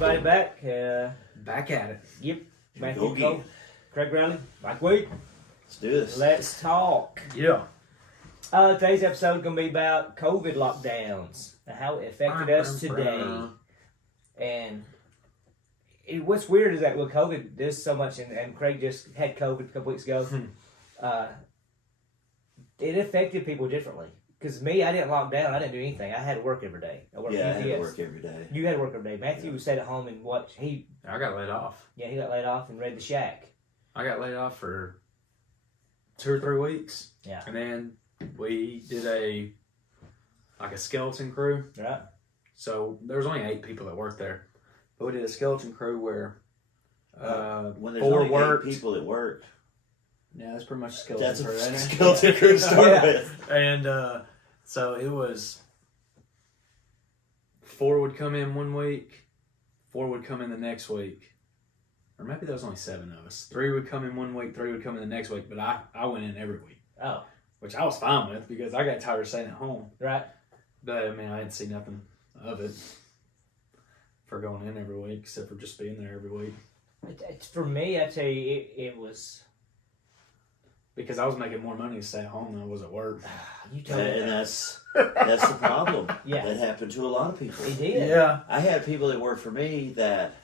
everybody back. Back at it. Yep. Go Matthew get Cole, it. Craig Riley, Mike Wade. Let's do this. Let's talk. Yeah. Today's episode is going to be about COVID lockdowns and how it affected us today. And what's weird is that with COVID, there's so much, and Craig just had COVID a couple weeks ago. It affected people differently. Because me, I didn't lock down. I didn't do anything. I had to work every day. I worked Yeah, I UPS. had to work every day. You had to work every day. Matthew Yeah. stayed at home and watched. I got laid off. He got laid off and read The Shack. I got laid off for 2 or 3 weeks. Yeah. And then we did a skeleton crew. Right. So there was only 8 people that worked there. But we did a skeleton crew where When there's 4 only worked. 8 people that work, Yeah, that's pretty much a skeleton that's crew. a ain't it? skeleton crew to start Yeah. with. And so it was 4 would come in 1 week, 4 would come in the next week. Or maybe there was only 7 of us. 3 would come in 1 week, 3 would come in the next week, but I went in every week. Oh. Which I was fine with because I got tired of staying at home. Right. But I mean, I didn't see nothing of it for going in every week except for just being there every week. For me, I tell you, it was. Because I was making more money to stay at home than I was at work. You told me. And that's the problem. Yeah. That happened to a lot of people. He did. Yeah. I had people that worked for me that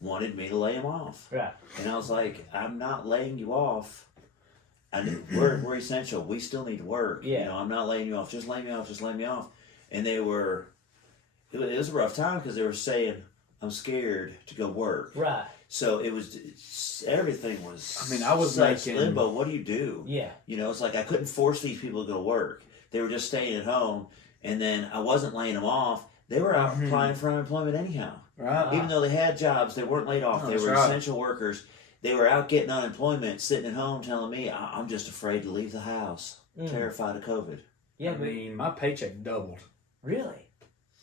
wanted me to lay them off. Right. And I was like, I'm not laying you off. We're essential. We still need to work. Yeah. You know, I'm not laying you off. Just lay me off. Just lay me off. And it was a rough time because they were saying, I'm scared to go work. Right. So everything was. I mean, I was such making- limbo. What do you do? Yeah. You know, it's like I couldn't force these people to go to work. They were just staying at home, and then I wasn't laying them off. They were out applying for unemployment anyhow. Right. Even though they had jobs, they weren't laid off. Oh, They that's were right. essential workers. They were out getting unemployment, sitting at home telling me, I'm just afraid to leave the house, terrified of COVID. Yeah. I mean, my paycheck doubled. Really?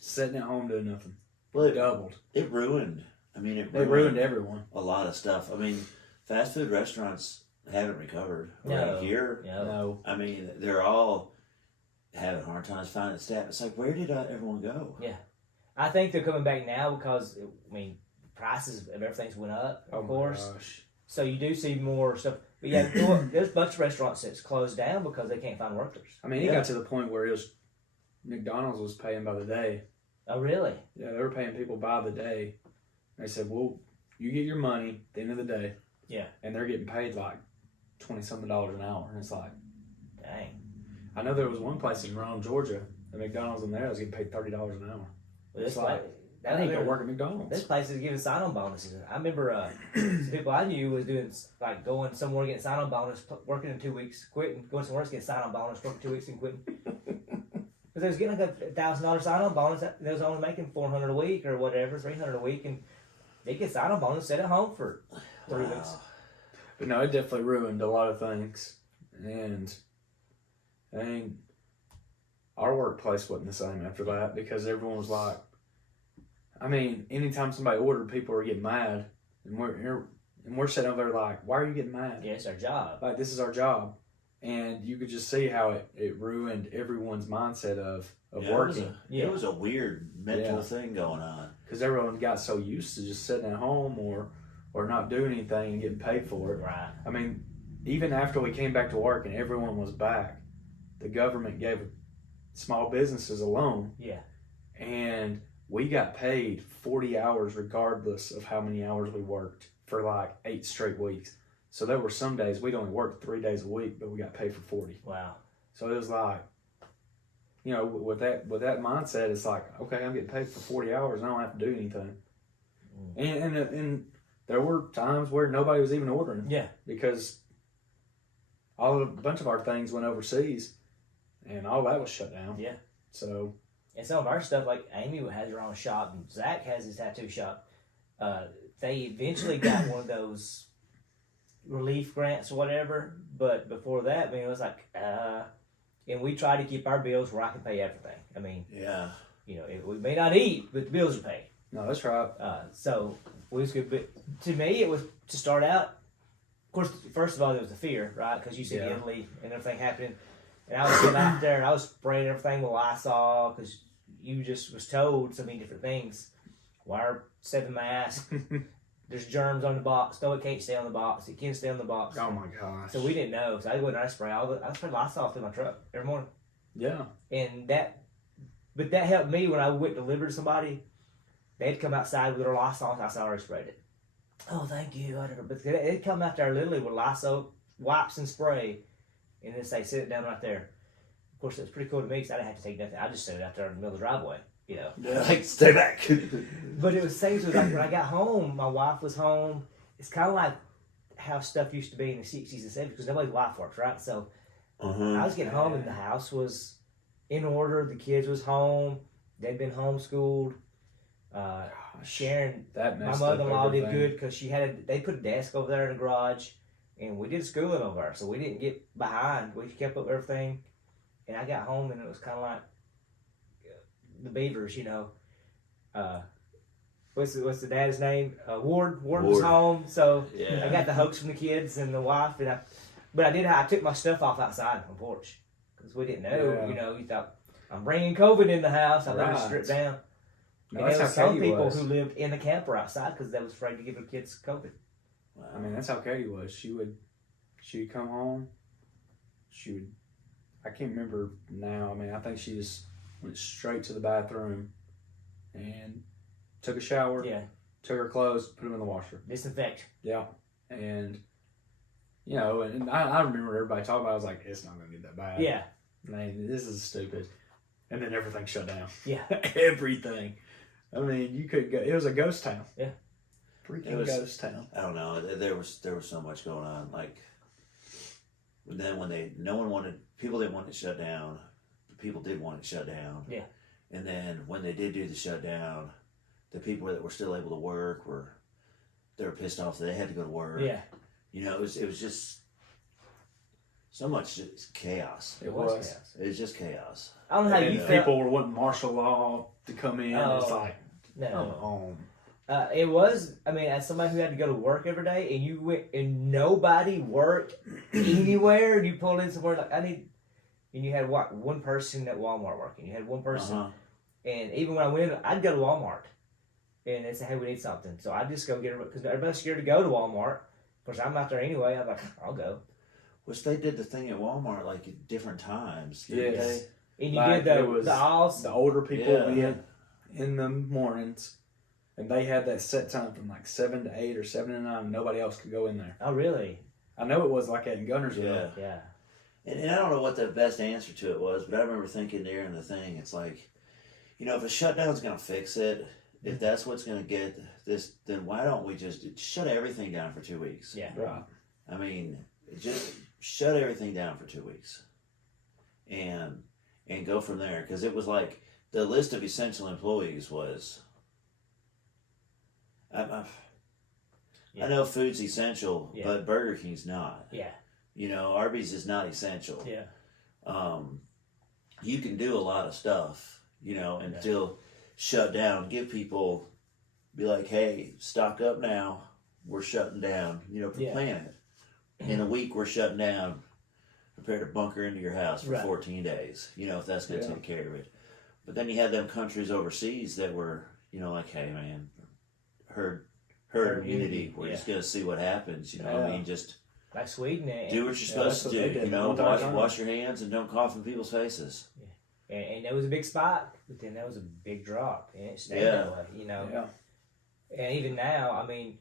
Sitting at home doing nothing. Well, Doubled. it ruined. I mean, it They ruined everyone. a lot of stuff. I mean, fast food restaurants haven't recovered. No. Right here, No. No. I mean, they're all having hard times finding staff. It's like, where did everyone go? I think they're coming back now because, I mean, prices of everything's went up, of course. Gosh. So you do see more stuff. But yeah, there's a bunch of restaurants that's closed down because they can't find workers. I mean, it Yeah. got to the point where McDonald's was paying by the day. Oh, really? Yeah, they were paying people by the day. They said, well, you get your money at the end of the day. Yeah. And they're getting paid like $20-something an hour. And it's like, Dang. I know there was one place in Rome, Georgia, the McDonald's in there was getting paid $30 an hour. Well, It's this like, place, I need to go work at McDonald's. This place is giving sign-on bonuses. I remember some people I knew was doing like going somewhere getting sign-on bonus, working in 2 weeks, quitting, going somewhere else getting sign-on bonus, working 2 weeks and quitting. Because they was getting like a $1,000 sign-on bonus. They was only making $400 a week or whatever, $300 a week, and they get sign-on bonus, sit at home for 3 weeks. But no, it definitely ruined a lot of things. And I mean, our workplace wasn't the same after that because everyone was like, I mean, anytime somebody ordered, people were getting mad. And we're sitting over there like, why are you getting mad? Yeah, it's our job. Like, this is our job. And you could just see how it ruined everyone's mindset of working. It was a weird mental thing going on. Because everyone got so used to just sitting at home or not doing anything and getting paid for it. Right. I mean, even after we came back to work and everyone was back, the government gave small businesses a loan. Yeah. And we got paid 40 hours regardless of how many hours we worked for like 8 straight weeks. So there were some days we'd only worked 3 days a week, but we got paid for 40. Wow. So it was like, you know, with that mindset, it's like, okay, I'm getting paid for 40 hours and I don't have to do anything. And there were times where nobody was even ordering. Yeah. Because a bunch of our things went overseas and all that was shut down. Yeah. So. And some of our stuff, like Amy has her own shop and Zach has his tattoo shop. They eventually got one of those relief grants or whatever, but before that, I mean, it was like, and we try to keep our bills where I can pay everything. I mean, Yeah. you know, we may not eat, but the bills are paid. No, that's right. So we was good, but to me, it was to start out. Of course, first of all, there was the fear, right? Because you see Italy and everything happening, and I was sitting out there and I was spraying everything with Lysol because you just was told so many different things. wear 7 masks. There's germs on the box. No, it can't stay on the box. It can stay on the box. Oh my gosh. So we didn't know. So I go in there, I spray I spray Lysol through my truck every morning. Yeah. And but that helped me when I went to deliver to somebody. They'd come outside with their Lysol. I said, I already sprayed it. Oh, thank you. But they'd come out there literally with Lysol wipes and spray, and then say, sit it down right there. Of course, it was pretty cool to me because I didn't have to take nothing. I just set it out there in the middle of the driveway, you know. Yeah. Like, stay back. But it was same. So like when I got home, my wife was home. It's kind of like how stuff used to be in the 60s and 70s because nobody's wife works, right? So I was getting home and the house was in order. The kids was home. They'd been homeschooled. Sharon, That my messed up mother-in-law did everything. good because they put a desk over there in the garage, and we did schooling over there, so we didn't get behind. We kept up everything, and I got home and it was kind of like the Beavers, you know. What's the dad's name? Ward. Ward was home, so Yeah. I got the hoax from the kids and the wife, but I took my stuff off outside on the porch because we didn't know. Yeah. You know, you thought I'm bringing COVID in the house. I let it Right. strip down. No, And that's there how was some Katie people was. who lived in the camper outside because they was afraid to give their kids COVID. I mean, that's how Katie was. She'd come home. I can't remember now. I mean, I think she just went straight to the bathroom and took a shower, Yeah, took her clothes, put them in the washer. disinfect. Yeah. And, you know, and I remember everybody talking about it. I was like, it's not going to get that bad. Yeah, Man, this is stupid. And then everything shut down. yeah. Everything. I mean, you could go. It was a ghost town. Yeah. Freaking ghost town. I don't know. There was so much going on. Like, and then people didn't want it shut down. People did want it shut down. Yeah. And then when they did do the shutdown, the people that were still able to work they were pissed off that they had to go to work. Yeah, You know, it was just so much just chaos. It was. chaos. It was just chaos. I don't know how And you felt. people were wanting martial law to come in. Oh, It's like, come No, home. it was. I mean, as somebody who had to go to work every day, and you went and nobody worked anywhere, and you pulled in somewhere like and you had one person at Walmart working. You had one person, Uh-huh. and even when I went, I'd go to Walmart, and they say, "Hey, we need something," so I'd just go get it because everybody's scared to go to Walmart. Of course, I'm out there anyway. I'm like, I'll go. Which they did the thing at Walmart like at different times. didn't Yes. they? And you Like, did it was the aisles. The older people Yeah. went in the mornings, and they had that set time from like 7 to 8 or 7 to 9. Nobody else could go in there. Oh, really? I know it was like that in Gunnersville. Yeah. Yeah. And I don't know what the best answer to it was, but I remember thinking during the thing, it's like, you know, if a shutdown's going to fix it, if that's what's going to get this, then why don't we just shut everything down for 2 weeks? Yeah. Right. I mean, just shut everything down for 2 weeks, and go from there. Because it was like the list of essential employees was. I know food's essential, Yeah. but Burger King's not. Yeah. You know, Arby's is not essential. Yeah. You can do a lot of stuff, you know, and Okay. still shut down. Give people, be like, hey, stock up now. We're shutting down. You know, Yeah. plan it. In a week, we're shutting down. Prepare to bunker into your house for Right. 14 days. You know, if that's going to Yeah. take care of it. But then you had them countries overseas that were, you know, like, hey, man, herd immunity. We're yeah. just going to see what happens. You know, I Yeah. mean, just Like Sweden and do what you're Yeah, supposed that's to what do. they did You the know, whole time. wash your hands and don't cough in people's faces. and there was a big spike, but then there was a big drop, and it stayed Yeah. that way, you know. Yeah. And even now, I mean,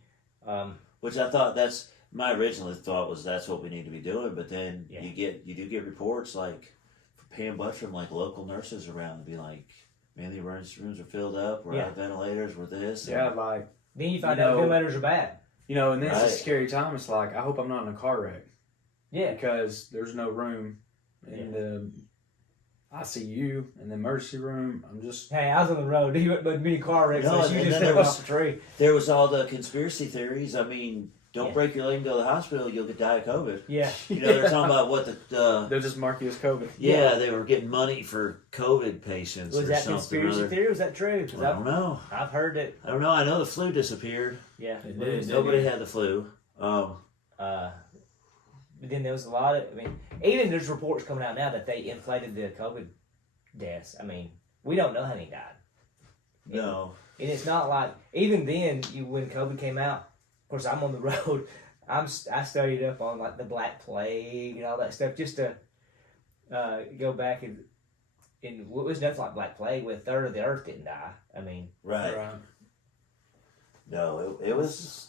Which I thought that's my original thought was that's what we need to be doing. But then Yeah. you do get reports like Pam Butt from like local nurses around to be like, man, the emergency rooms are filled up. We're out of ventilators. We're this. Yeah, like, then you find You out know- ventilators are bad. you know, and then it's Right. a scary time. It's like, I hope I'm not in a car wreck Yeah, because there's no room in the ICU and the emergency room. I'm just, hey, I was on the road. He went but many car wrecks, No, so you and just then fell there was- off the tree. There was all the conspiracy theories. I mean, don't Yeah. break your leg and go to the hospital. You'll die of COVID. Yeah, You know, they're talking about what the they'll just mark you as COVID. they were getting money for COVID patients was or that something. conspiracy or theory? Was that true? 'Cause I don't know. I've heard it. I don't know. I know the flu disappeared. Yeah, It but did. it was- Nobody had the flu. But then there was a lot of. I mean, even there's reports coming out now that they inflated the COVID deaths. I mean, we don't know how many died. No. And it's not like even then. When COVID came out, of course, I'm on the road. I studied up on like the Black Plague and all that stuff just to go back and it was nothing like Black Plague. Where a third of the earth didn't die. I mean, Right. No, it was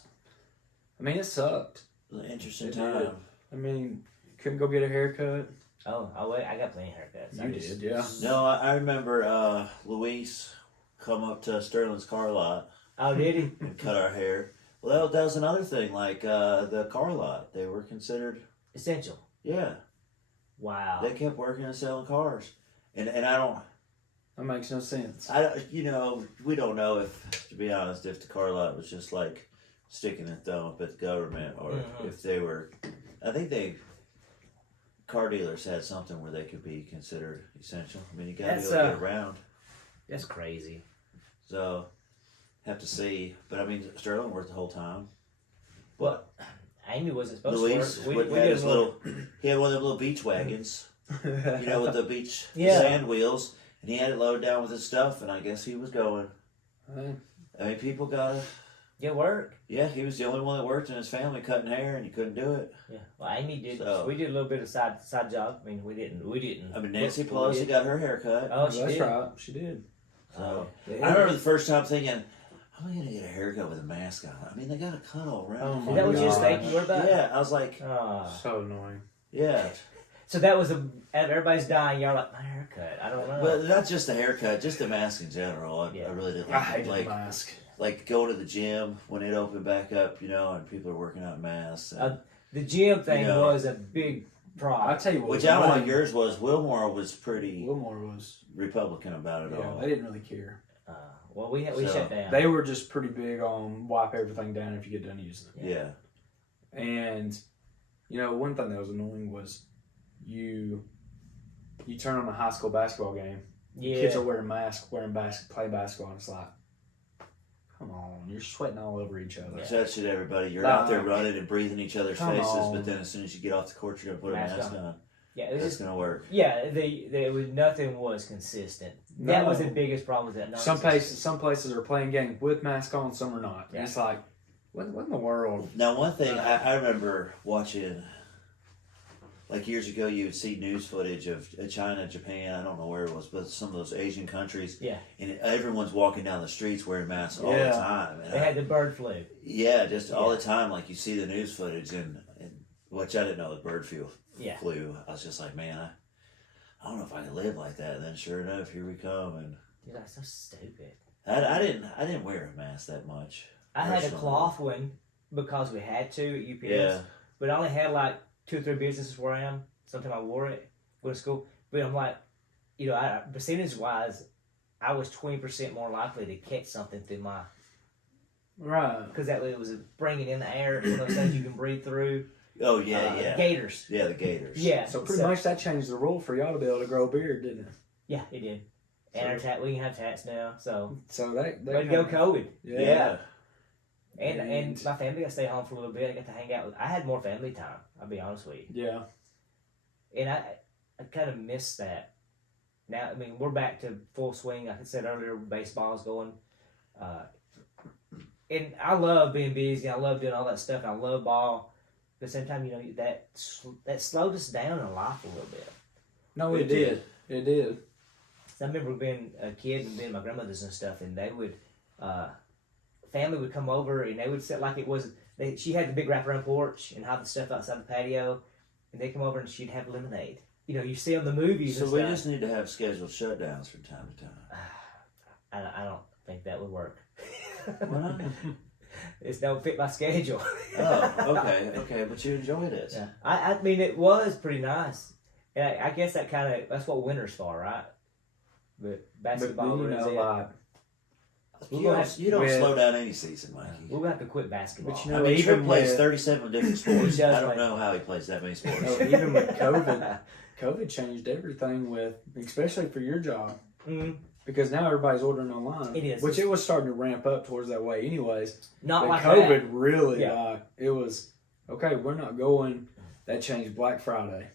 I mean, it sucked. an interesting It time. did. I mean, couldn't go get a haircut. I got plenty of haircuts. You did, yeah. No, I remember Luis come up to Sterling's car lot Oh, did he? and cut our hair. Well, that was another thing. Like the car lot, they were considered. Essential. Yeah, Wow. they kept working and selling cars, and I don't. That makes no sense. We don't know if, to be honest, if the car lot was just like sticking a thumb up at the government, or if they were. I think car dealers had something where they could be considered essential. I mean, you got to be able to get around. That's crazy. So, have to see. But I mean, Sterling worked the whole time. Well, Amy wasn't supposed Luis to work. had his he had one of the little beach wagons, with the beach sand wheels, and he had it loaded down with his stuff, and I guess he was going. I mean, people gotta get work. Yeah, he was the only one that worked in his family cutting hair, and he couldn't do it. Yeah, well, Amy did. So- We did a little bit of side job. I mean, we didn't. I mean, Nancy we Pelosi did. got her hair cut. Oh, she That's did. right. She did. So Yeah. I remember the first time thinking, how am I gonna get a haircut with a mask on? I mean, they got a cut all Oh around. my Is that what you was gosh. thinking? What about? Yeah, I was like, So annoying. yeah. So that was everybody's dying. Y'all like my haircut. I don't know. But not just the haircut, just the mask in general. I really didn't I like hate it. the Like, mask. like going to the gym when it opened back up, and people are working out in masks. And, the gym thing You know. was a big I problem. tell you what. which I don't know annoying- what yours was. Wilmore was pretty Wilmore was. Republican about it Yeah, all. they didn't really care. Well, we So, shut down. They were just pretty big on wipe everything down if you get done using it. Yeah. And one thing that was annoying was you turn on a high school basketball game. yeah. Kids are wearing masks, play basketball, and it's like, come on, you're sweating all over each other. That shit, everybody. You're out there Nah. running and breathing each other's Come faces, on. but then as soon as you get off the court, you're going to put a Mask mask on. on. Yeah, it was That's just, going to work. yeah. There was nothing was consistent. That was the No. biggest problem with that. Some places are playing games with masks on, some are not. Yeah. It's like, what in the world? Now, one thing I remember watching, like years ago, you would see news footage of China, Japan, I don't know where it was, but some of those Asian countries. Yeah. And everyone's walking down the streets wearing masks all the Yeah. time. And They had the bird flu. just all the time. Like you see the news footage, and which I didn't know the bird flu. Yeah. I was just like, man, I don't know if I can live like that. And then sure enough, here we come. And Dude, that's so stupid. I didn't wear a mask that much. I had a personally. cloth one because we had to at UPS. Yeah. But I only had like 2 or 3 businesses where I am. Sometimes I wore it, go to school. But I'm like, percentage wise, I was 20% more likely to catch something through my. Right. Because that way it was bringing in the air, one of those things you can breathe through. Oh yeah. Gators. Yeah, the Gators. Yeah. So pretty much that changed the rule for y'all to be able to grow a beard, didn't it? Yeah, it did. And we can have tats now. So, So that way to go, COVID. Yeah. And my family got to stay home for a little bit. I got to hang out with. I had more family time. I'll be honest with you. Yeah. And I kind of miss that. Now, I mean, we're back to full swing. Like I said earlier, baseball's going. And I love being busy. I love doing all that stuff. I love ball. But at the same time, that slowed us down in life a little bit. No, It it did. It did. So I remember being a kid and being my grandmother's and stuff, and they would, family would come over and they would sit like it was. She had the big wraparound porch and hide the stuff outside the patio, and they come over and she'd have lemonade. You see on the movies. So and we stuff. just need to have scheduled shutdowns from time to time. I don't think that would work. Why not? It don't fit my schedule. Oh, okay, but you enjoyed it. Yeah. I mean, it was pretty nice, and I guess that's what winter's for, right? But basketball But, is it. like, You don't with- slow down any season, Mikey. We're gonna have to quit basketball. But I mean, even Tripp plays with- 37 different sports. He does I don't play. know how he plays that many sports. No, even with COVID changed everything especially for your job. Mhm. Because now everybody's ordering online. It is. Which it was starting to ramp up towards that way anyways. Not But like COVID that. really, Yeah. it was, okay, we're not going. That changed Black Friday.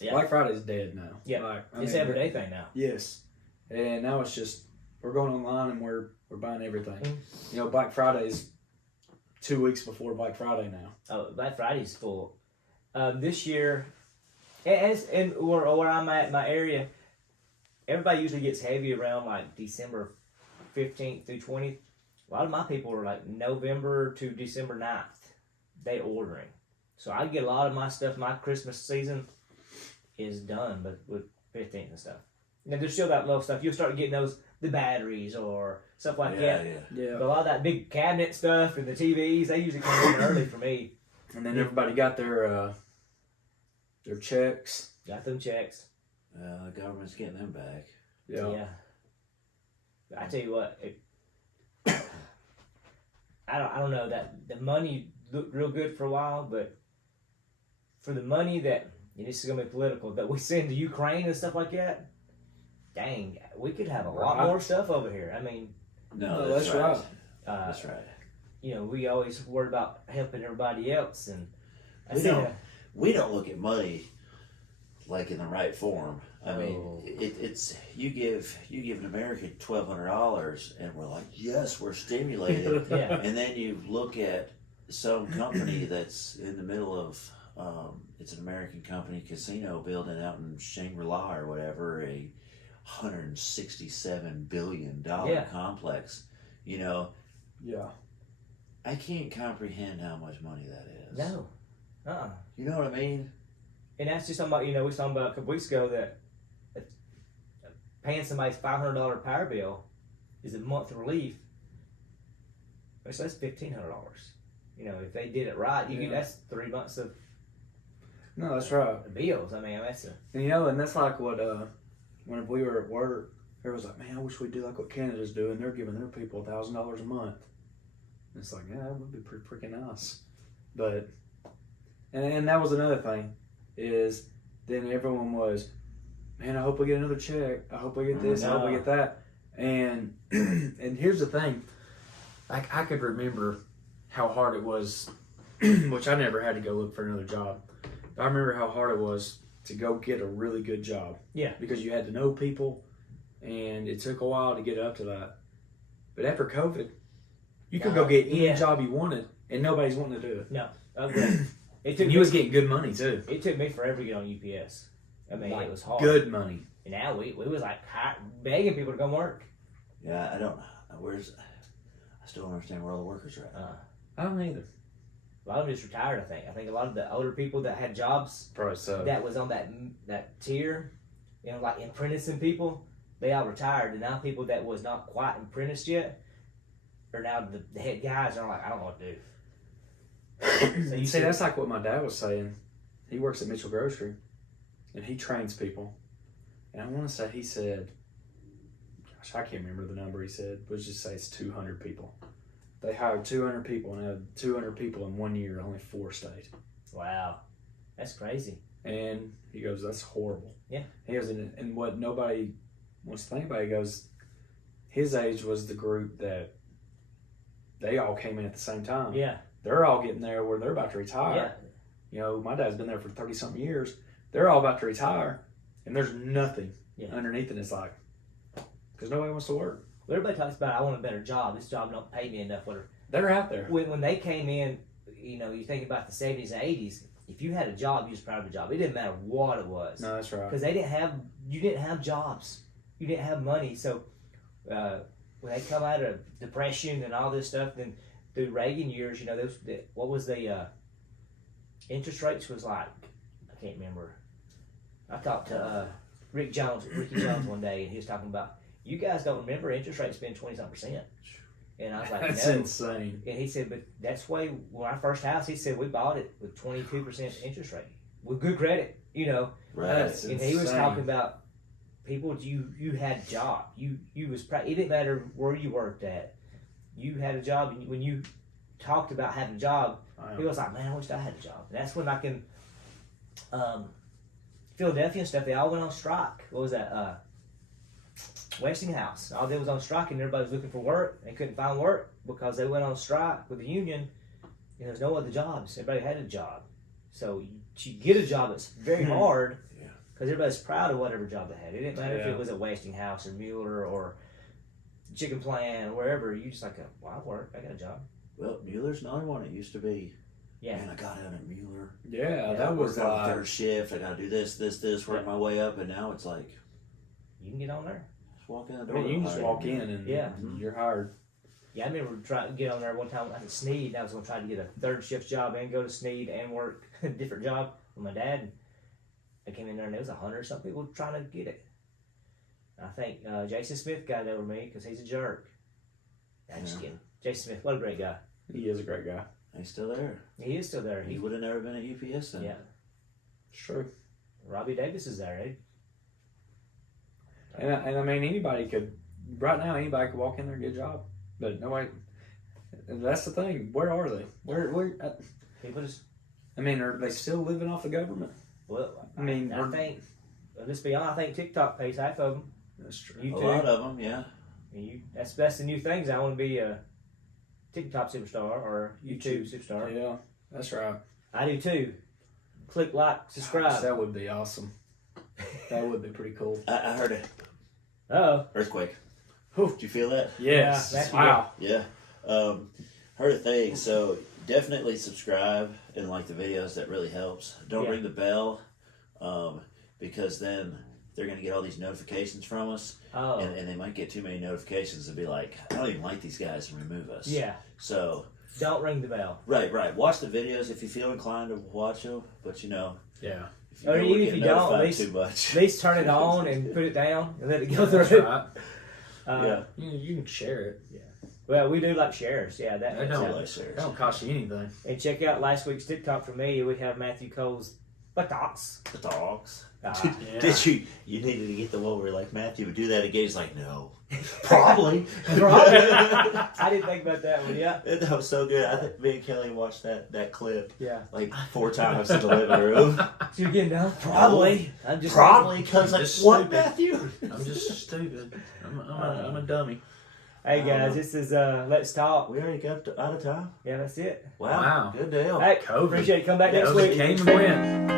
Yeah. Black Friday's dead now. Yeah. Like, It's an everyday thing now. Yes. And now it's just, we're going online and we're We're buying everything. Mm. You know, Black Friday's 2 weeks before Black Friday now. Oh, Black Friday's full. This year, and where I'm at, my area, everybody usually gets heavy around like December 15th through 20th. A lot of my people are like November to December 9th. They ordering. So I get a lot of my stuff, my Christmas season is done, but with 15th and stuff. Now there's still that little stuff. You'll start getting the batteries or stuff like that. Yeah. But a lot of that big cabinet stuff and the TVs, they usually come in early for me. And then everybody got their checks. Got them checks. The government's getting them back. Yeah. I tell you what, I don't know, that the money looked real good for a while, but for the money that, and this is gonna be political, that we send to Ukraine and stuff like that, dang, we could have a lot more stuff over here. I mean, No, that's right. that's right. You know, we always worry about helping everybody else, and We don't look at money like in the right form. I mean, Oh. it's you give an American $1,200, and we're like, yes, we're stimulated. yeah, And then you look at some company that's in the middle of it's an American company, casino building out in Shangri-La or whatever, a $167 billion complex. You know, Yeah. I can't comprehend how much money that is. no, You know what I mean? and that's just something, you know, we was talking about a couple weeks ago that paying somebody's $500 power bill is a month relief. So that's $1,500. You know, if they did it right, you Yeah. that's 3 months of No, that's right. bills. I mean, that's a And you know, and that's like what when we were at work, everyone's like, man, I wish we'd do like what Canada's doing. They're giving their people $1,000 a month. And it's like, yeah, that would be pretty freaking nice. But and that was another thing, is then everyone was, man, I hope we get another check. I hope we get this. I hope we get that. And and here's the thing, like I could remember how hard it was, which I never had to go look for another job. I remember how hard it was to go get a really good job. Yeah. Because you had to know people, and it took a while to get up to that. But after COVID, you could go get any job you wanted, and nobody's wanting to do it. no. Okay. And you was getting good money too. It took me forever to get on UPS. I mean, Like, it was hard. good money. And now we was like begging people to come work. Yeah, I don't. I still don't understand where all the workers are at. I don't either. A lot of them just retired. I think a lot of the older people that had jobs Probably so. that was on that tier, you know, like apprenticing people, they all retired, and now people that was not quite apprenticed yet are now the head guys are like, I don't know what to do. So You see, that's like what my dad was saying. He works at Mitchell Grocery, and he trains people. And I want to say he said, gosh, I can't remember the number he said. Let's just say it's 200 people. They hired 200 people and had 200 people in 1 year. Only 4 stayed. Wow, that's crazy. And he goes, that's horrible. Yeah. He goes, and what nobody wants to think about, he goes, his age was the group that they all came in at the same time. Yeah. They're all getting there where they're about to retire. Yeah. You know, my dad's been there for 30-something years. They're all about to retire, and there's nothing underneath it. It's like, because nobody wants to work. Well, everybody talks about, I want a better job. This job don't pay me enough. Whatever. They're out there. When they came in, you know, you think about the 70s and 80s, if you had a job, you was proud of a job. It didn't matter what it was. No, that's right. Because you didn't have jobs. You didn't have money. So when they come out of depression and all this stuff, then through Reagan years, you know, what was the interest rates was like, I can't remember. I talked to Ricky Jones one day, and he was talking about, you guys don't remember interest rates being 20-something%. And I was like, That's no. insane. And he said, but that's why when our first house, he said we bought it with 22% interest rate with good credit, you know. Right. That's And he was insane. talking about people. You had a job. You was it didn't matter where you worked at. You had a job, and when you talked about having a job, he was like, man, I wish I had a job. And that's when I can. Philadelphia and stuff, they all went on strike. What was that? Westinghouse. All they was on strike, and everybody was looking for work. They couldn't find work because they went on strike with the union. And there was no other jobs. Everybody had a job. So to get a job, it's very hard because everybody's proud of whatever job they had. It didn't matter if it was at Westinghouse or Mueller or chicken plant, wherever, you just like, well, I work, I got a job. Well, Mueller's another one. It used to be, Yeah. man, I got out at Mueller. Yeah, I that was worked on like, third shift. I got to do this, work my way up, and now it's like, You can get on there. just walk in the I door. mean, you can just hire walk you. in and Yeah. you're hired. Yeah, I remember trying to get on there one time at Sneed. I was going to try to get a third shift job and go to Sneed and work a different job with my dad. I came in there and there was 100 some people trying to get it. I think Jason Smith got it over me because he's a jerk. I'm just Yeah. kidding. Jason Smith, what a great guy. He is a great guy. He's still there. He is still there. He would have never been at UPS then. Yeah. It's true. Robbie Davis is there, eh? And I mean, anybody could, right now, anybody could walk in there and get a job. But no, wait. That's the thing. Where are they? Where? People just, I mean, are they still living off the government? well, I mean, I think, let's be honest, I think TikTok pays half of them. That's true. You A too. lot of them, yeah. That's the new things. I want to be a TikTok superstar or YouTube superstar. Yeah, that's right. I do too. Click like, subscribe. That would be awesome. That would be pretty cool. I heard it. Oh, Earthquake. Whew. Did you feel that? Yes. that's Wow. Yeah. Heard a thing. So definitely subscribe and like the videos. That really helps. Don't Yeah. ring the bell, because then they're gonna get all these notifications from us, oh, and they might get too many notifications and be like, I don't even like these guys, and remove us. yeah. So Don't ring the bell. right. Watch the videos if you feel inclined to watch them, but Yeah. if you Or know even we're if getting you don't, notified at least- too much. At least turn it on and put it down and let it go That's through. right. Yeah. You can share it. Well, we do like shares. Yeah, that That makes don't, sense. that don't cost you anything. And check out last week's TikTok from me. We have Matthew Cole's buttocks. The dogs. Yeah. Did you needed to get the one where like Matthew would do that again? He's like, no, probably. I didn't think about that one. Yeah. That was so good. I think me and Kelly watched that clip Yeah. like 4 times in the living room. So you're getting down? Probably. I'm just Probably because like Just what, stupid. Matthew? I'm just stupid. I'm a dummy. Hey guys, this is Let's Talk. We already got out of time. Yeah, that's it. Wow. Wow. Good deal. Hey, COVID. appreciate it. Come back next COVID week. came and went.